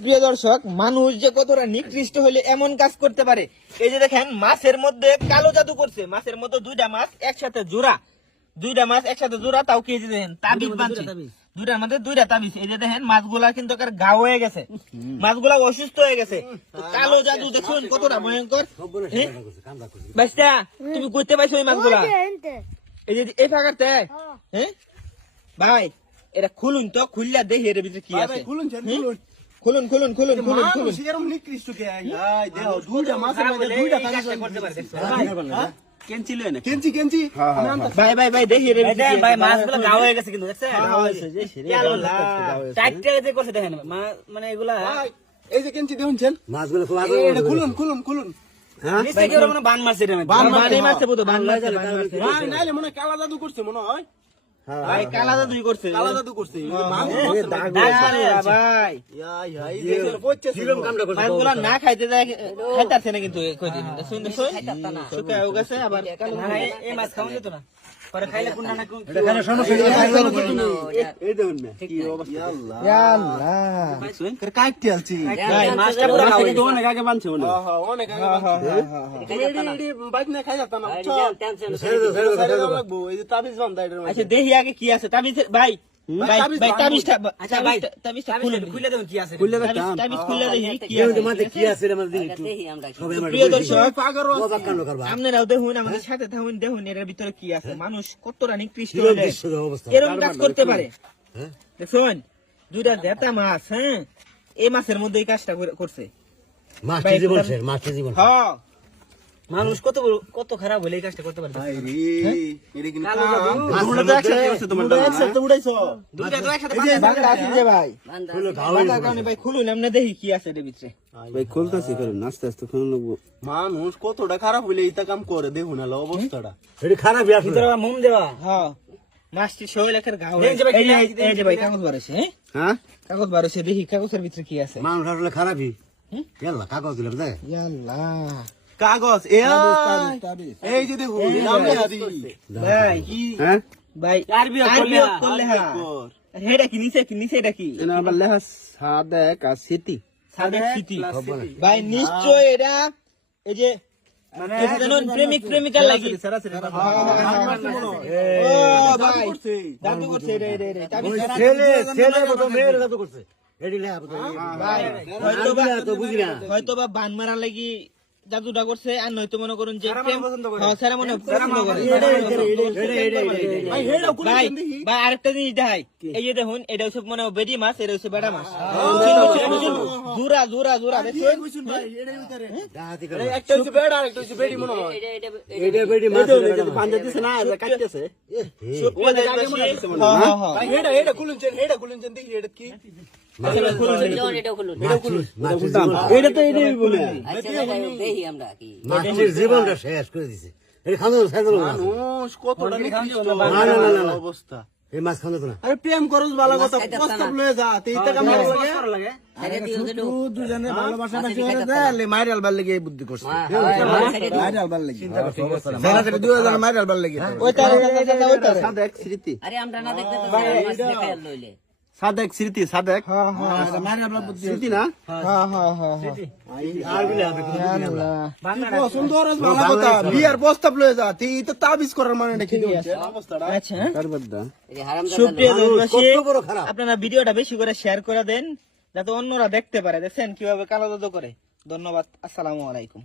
সুপ্রিয় দর্শক মানুষ যে কতটা নিকৃষ্ট হলে এমন কাজ করতে পারে? এই যে দেখেন মাছের মধ্যে কালো জাদু করছে। মাছের মধ্যে দুইটা মাছ একসাথে জোড়া। দুইটা মাছ একসাথে জোড়া তাও কি দেখেন তাবিজ বানছে। দুইটার মধ্যে দুইটা তাবিজ। এই যে দেখেন মাছগুলা কিন্তু গা হয়ে গেছে। মাছগুলা অসুস্থ হয়ে গেছে। কালো জাদু দেখুন কতটা ভয়ঙ্কর? বাচ্চা তুমি করতে পাইছো ওই মাছগুলা এই যে এই ফাঁকাতে হ্যাঁ। ভাই এটা খুলুন তো খুললা দেখি এর ভিতরে কি আছে। খুলুন খুলুন। খুলুন খুলুন খুলুন খুলুন খুলুন এরম নিকৃষ্ট কে? আই, দেহ, দুইটা মাছের মধ্যে দুইটা কাগজ হ্যাঁ? কেঞ্চি লয় না কেঞ্চি, কেঞ্চি? ভাই ভাই ভাই দেখি এর ভিতরে কি আছে। ভাই মাছগুলো গা হয়ে গেছে কিন্তু দেখছেন আল্লাহ। চারটে যে করছে দেখেন মানে এগুলা এই যে কেঞ্চি দেখুন মাছগুলো খুব এই, খুলুন, খুলুন, খুলুন। মানে বান মারছে বান। মারছে, বানি মারছে বুধ বান মারছে বান মারছে। মনে হয় কালা জাদু করছে মনে হয় ভাই কালা জাদুই করছে কালা জাদু করছে হ্যাঁ, ভাই। ভাই ইয়া, ইয়া, না খাইতে যায় খাইতাছে না কিন্তু কয়দিন শুন শুকায় গেছে আবার এই- মাছ খাওয়া যেত না হয়ে মনে হয়। হ্যাঁ, হ্যাঁ। আচ্ছা দেখি আগে কি আছে? তাবিজ ভাই আচ্ছা। আপনারাও দেখুন আমাদের সাথে থাকুন দেখুন এর ভিতরে কি আছে। মানুষ অবস্থা। এরকম কাজ করতে পারে। হ্যাঁ? দেখুন দুইটা দেতা মাছ হ্যাঁ? এই মাছের মধ্যে এই কাজটা করছে। জীবন শেষ, জীবন হ্যাঁ মানুষ কত কত খারাপ হলে এই কাজটা করতে পারে মানুষ কতটা খারাপ হইলে এইটা কাম করে দেখুন না অবস্থাটা। মোম দেওয়া। হ্যাঁ। মাছটি এই যে ভাই, কাগজ বারছে হ্যাঁ হ্যাঁ? কাগজ দেখি কাগজের ভিতরে কি আছে? মানুষ আসলে খারাপই। ইয়াল্লা, কাগজ দিলাম, দেখ। কাগজ। এ এই যে দেখুন ভাই হ্যাঁ? ভাই আরবি করলে হ্যাঁ। করলে হ্যাঁ। হেডা কি নিচে কি নিচে এটা কি? লেখা সাদেক আর স্মৃতি সাদেক সিটি। ভাই নিশ্চয় এটা এই যে মানে প্রেমিক প্রেমিকার লাগি। হয়। হয়তো বা বান মারা লাগি জাদুটা করছে আর নয়তো মনে করুন যে স্যার মনে পছন্দ করে। ভাই ভাই আরেকটা জিনিস দেখাই। এই যে দেখুন এটা হচ্ছে মনে হয় বেডি মাছ এটা হচ্ছে বেড়া মাছ। জোরা জোরা জোরা দেখুন একটা হচ্ছে বেড়া আর হচ্ছে বেড়ি মনে হয়। এটা বেটি মাছ পাঞ্জা দিছে না কাটতেছে। হ্যাঁ, হ্যাঁ, হ্যাঁ। ভাই হেডা হেডা খুলুনছেন দেখি এটা কি? মাছের জীবনটা শেষ করে দিছে। অবস্থা। এই মাছ খাওয়া না। আরে প্রেম করস ভালো কথা প্রস্তাব লয়ে যা তেইটা কাম লাগে? লাগে। দুজনে ভালোবাসা বেশি হয়ে যায় লেগে বুদ্ধি করছে। লেগে। থেকে দুই হাজার লেগে। সাদেক স্মৃতি। আরে আমরা না দেখতে তো মাছ দেখাই লইলে। সাদেক স্মৃতি সাদেক। স্মৃতি না? হ্যাঁ হ্যাঁ হ্যাঁ হ্যাঁ। বিয়ার প্রস্তাব লয়ে যা। তেই তো তাবিজ করার মানে আচ্ছা। আপনারা ভিডিওটা বেশি করে শেয়ার করে দেন যাতে অন্যরা দেখতে পারে। দেখছেন কীভাবে কালো জাদু করে? ধন্যবাদ। আসসালামু আলাইকুম।